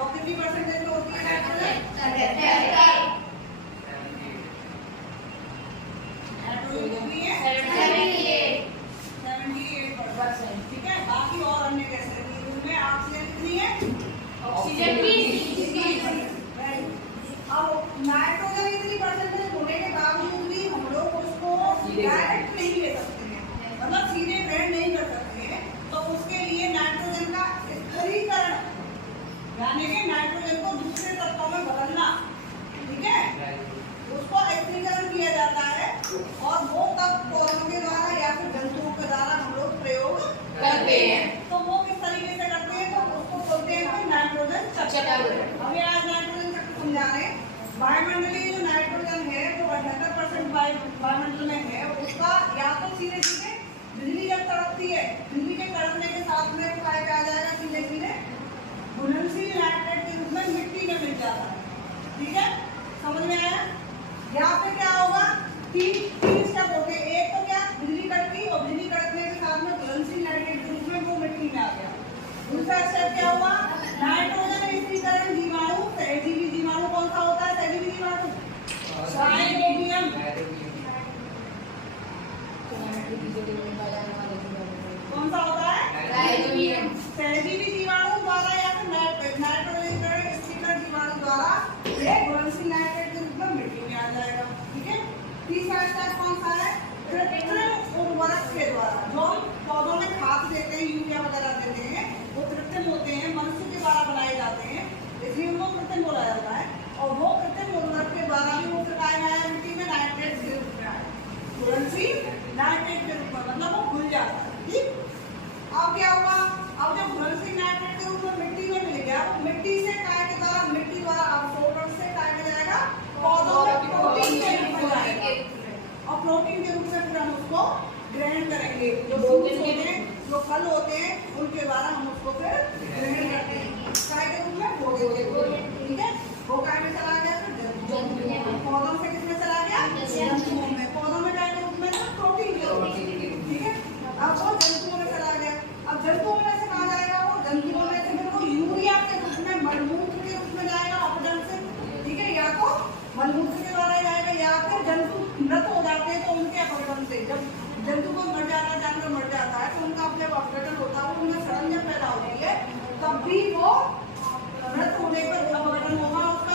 और कितनी परसेंटेज में होती है नाइट्रोजन? 78 78%, ठीक है। बाकी और अन्य गैसें उनमें ऑक्सीजन कितनी है? ऑक्सीजन अब नाइट्रोजन इतनी परसेंटेज होने के बावजूद भी हम लोग उसको डायरेक्ट नहीं ले सकते हैं, मतलब सीधे ग्रहण नहीं कर सकते हैं। तो उसके लिए नाइट्रोजन का स्थिरीकरण, यानी कि नाइट्रोजन को दूसरे तत्वों में बदलना, ठीक है, उसको स्थिरीकरण किया जाता है। और वो तब पौधों के द्वारा या फिर जंतुओं के द्वारा हम लोग प्रयोग करते हैं। तो वो किस तरीके से करते हैं? तो उसको बोलते हैं नाइट्रोजन चक्र। हमें आज नाइट्रोजन चक्र समझा रहे हैं। वायुमंडलीय जो नाइट्रोजन है वो 78% वायुमंडल में है, उसका या तो सीधे सीधे बिजली जब तड़पती है, बिजली के तड़पने के साथ में क्या जाएगा? सीधे सीधे घुलनशील नाइट्रेट के रूप में मिट्टी में मिल जाता है, ठीक है, समझ में आया? यहाँ पे क्या होगा? तीन स्टेप होते हैं। एक तो क्या, बिजली कड़की और बिजली कड़कने के साथ में घुलनशील नाइट्रेट के रूप में वो मिट्टी में आ गया। दूसरा स्टेप क्या हुआ? नाइट्रोजन स्थिरीकरण जीवाणु, सहजीवी जीवाणु कौन सा होता है? सहजीवी जीवाणु राइजोबियम। कौन सा होता है? राइजोबियम। सहजीवी जीवाणु द्वारा या फिर नाइट्रोजन स्थिरीकरण जीवाणु द्वारा ये घुलनशील नाइट्रेट के रूप में मिट्टी में आ जाएगा, ठीक है। तीसरा स्टेप कौन सा है? कृत्रिम उर्वरक के द्वारा, जो पौधों में खाद देते हैं, यूरिया वगैरह देते हैं, वो कृत्रिम होते हैं, मनुष्य के द्वारा बनाए जाते हैं, इसलिए उनको कृत्रिम बोला जाता है। और वो कृत्रिम उर्वरक के द्वारा भी वो कितना आया मिट्टी में? नाइट्रेट के रूप में आया, घुलनशील नाइट्रेट के रूप में, मतलब वो घुल जाता है, ठीक। अब क्या हुआ? अब जब घुलनशील नाइट्रेट के रूप में मिट्टी में मिल गया, वो मिट्टी से काय के द्वारा, मिट्टी द्वारा अवशोषण से काय के जाएगा? पौधों में प्रोटीन के रूप में जाएगा, और प्रोटीन के रूप में फिर हम उसको ग्रहण करेंगे। जो फ्रूट्स होते हैं, जो फल होते हैं, उनके द्वारा हम उसको फिर ग्रहण करते हैं, काय के रूप में? भोगे के रूप में, ठीक है। वो काय में चला गया? फिर पौधों से किसमें चला गया? जंतुओं में। पौधों में काय के रूप में? प्रोटीन के रूप में, ठीक है। अब वो जंतुओं में चला गया। अब जंतुओं में से कहाँ जाएगा? वो जंतुओं में से फिर वो यूरिया के रूप में, मलमूत्र के रूप में जाएगा अपजन से, ठीक है, या तो मलमूत्र के द्वारा जाएगा, या फिर जंतु मृत हो जाते हैं तो उनके अपघटन से, जब जंतु को मर जाता है, जानवर मर जाता है, तो उनका जब अपघटन होता है, उनमें सड़न जब पैदा होती है, तब भी वो मृत होने पर अपघटन होगा, उसका